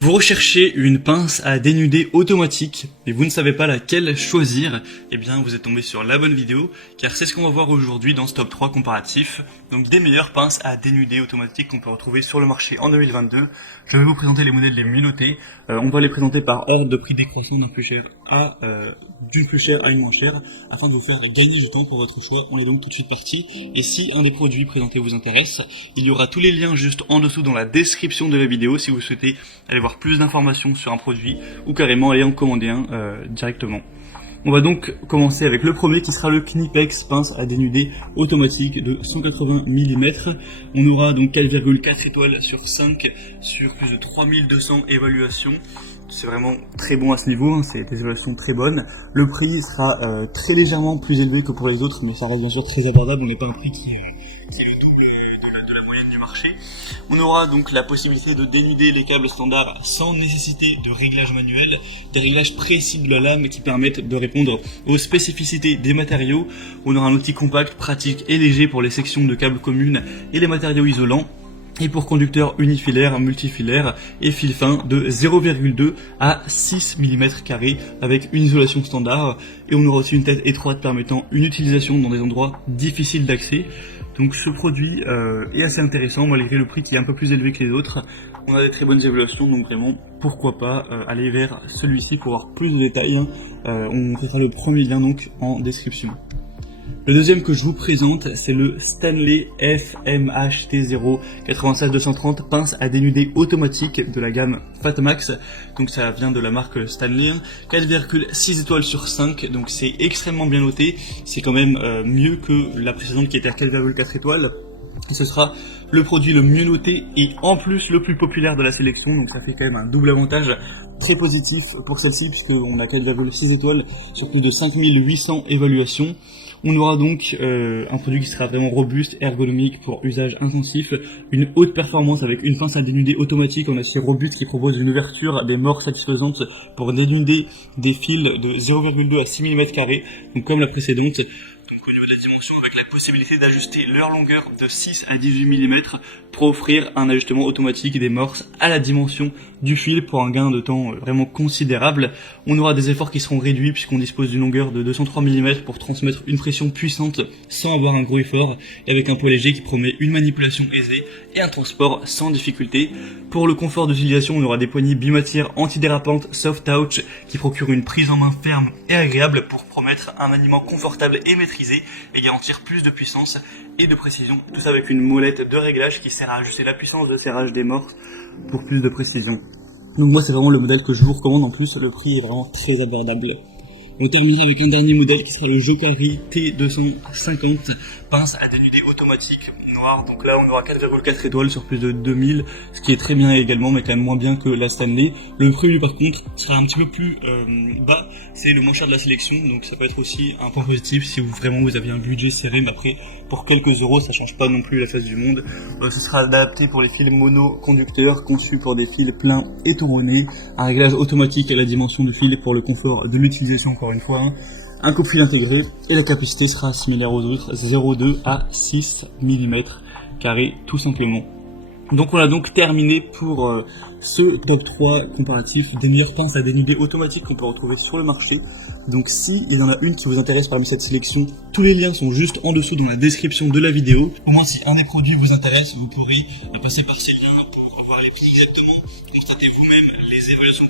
Vous recherchez une pince à dénuder automatique, mais vous ne savez pas laquelle choisir, eh bien vous êtes tombé sur la bonne vidéo, car c'est ce qu'on va voir aujourd'hui dans ce top 3 comparatif, donc des meilleures pinces à dénuder automatique qu'on peut retrouver sur le marché en 2022. Je vais vous présenter les modèles les mieux notés, on va les présenter par ordre de prix décroissant d'une plus chère à une moins chère, afin de vous faire gagner du temps pour votre choix. On est donc tout de suite parti, et si un des produits présentés vous intéresse, il y aura tous les liens juste en dessous dans la description de la vidéo si vous souhaitez aller voir plus d'informations sur un produit ou carrément aller en commander un directement. On va donc commencer avec le premier qui sera le Knipex pince à dénuder automatique de 180 mm. On aura donc 4,4 étoiles sur 5 sur plus de 3200 évaluations. C'est vraiment très bon à ce niveau, hein, c'est des évaluations très bonnes. Le prix sera très légèrement plus élevé que pour les autres, mais ça reste bien sûr très abordable, on n'est pas un prix qui est le double de la moyenne du marché. On aura donc la possibilité de dénuder les câbles standards sans nécessité de réglage manuel, des réglages précis de la lame qui permettent de répondre aux spécificités des matériaux. On aura un outil compact, pratique et léger pour les sections de câbles communes et les matériaux isolants. Et pour conducteurs unifilaires, multifilaires et fil fin de 0,2 à 6 mm avec une isolation standard. Et on aura aussi une tête étroite permettant une utilisation dans des endroits difficiles d'accès. Donc ce produit est assez intéressant malgré le prix qui est un peu plus élevé que les autres. On a des très bonnes évaluations, donc vraiment pourquoi pas aller vers celui-ci pour avoir plus de détails. On mettra le premier lien donc en description. Le deuxième que je vous présente, c'est le Stanley FMHT0 96-230 pince à dénuder automatique de la gamme Fatmax. Donc ça vient de la marque Stanley. 4,6 étoiles sur 5, donc c'est extrêmement bien noté. C'est quand même mieux que la précédente qui était à 4,4 étoiles. Et ce sera le produit le mieux noté et en plus le plus populaire de la sélection, donc ça fait quand même un double avantage très positif pour celle-ci puisqu'on a 4,6 étoiles sur plus de 5800 évaluations. On aura donc un produit qui sera vraiment robuste, ergonomique pour usage intensif, une haute performance avec une pince à dénuder automatique en acier robuste qui propose une ouverture des mors satisfaisante pour dénuder des fils de 0,2 à 6 mm, donc comme la précédente. Donc au niveau de la dimension, avec la possibilité d'ajuster leur longueur de 6 à 18 mm pour offrir un ajustement automatique des morses à la dimension du fil pour un gain de temps vraiment considérable. On aura des efforts qui seront réduits puisqu'on dispose d'une longueur de 203 mm pour transmettre une pression puissante sans avoir un gros effort et avec un poids léger qui promet une manipulation aisée et un transport sans difficulté. Pour le confort d'utilisation, on aura des poignées bimatières antidérapantes soft touch qui procurent une prise en main ferme et agréable pour promettre un maniement confortable et maîtrisé et garantir plus de puissance et de précision. Tout ça avec une molette de réglage qui sert à ajuster la puissance de serrage des morses pour plus de précision. Donc moi c'est vraiment le modèle que je vous recommande, en plus le prix est vraiment très abordable. On terminera avec un dernier modèle qui sera le Jokari T250 pince à dénuder automatique noir. Donc là on aura 4,4 étoiles sur plus de 2000, ce qui est très bien également mais quand même moins bien que la Stanley. Le prix lui par contre sera un petit peu plus bas, c'est le moins cher de la sélection, donc ça peut être aussi un point positif si vous avez un budget serré, mais après pour quelques euros ça change pas non plus la face du monde. Ce sera adapté pour les fils mono-conducteurs, conçu pour des fils pleins et touronnés, un réglage automatique à la dimension du fil pour le confort de l'utilisation encore une fois, un coupe-fil intégré et la capacité sera similaire aux autres, 0,2 à 6 mm tout simplement. Donc on a donc terminé pour ce top 3 comparatif des meilleures pinces à dénuder automatiques qu'on peut retrouver sur le marché. Donc si il y en a une qui vous intéresse parmi cette sélection, tous les liens sont juste en dessous dans la description de la vidéo. Au moins si un des produits vous intéresse, vous pourrez passer par ces liens pour voir les prix exactement, constater vous-même les évaluations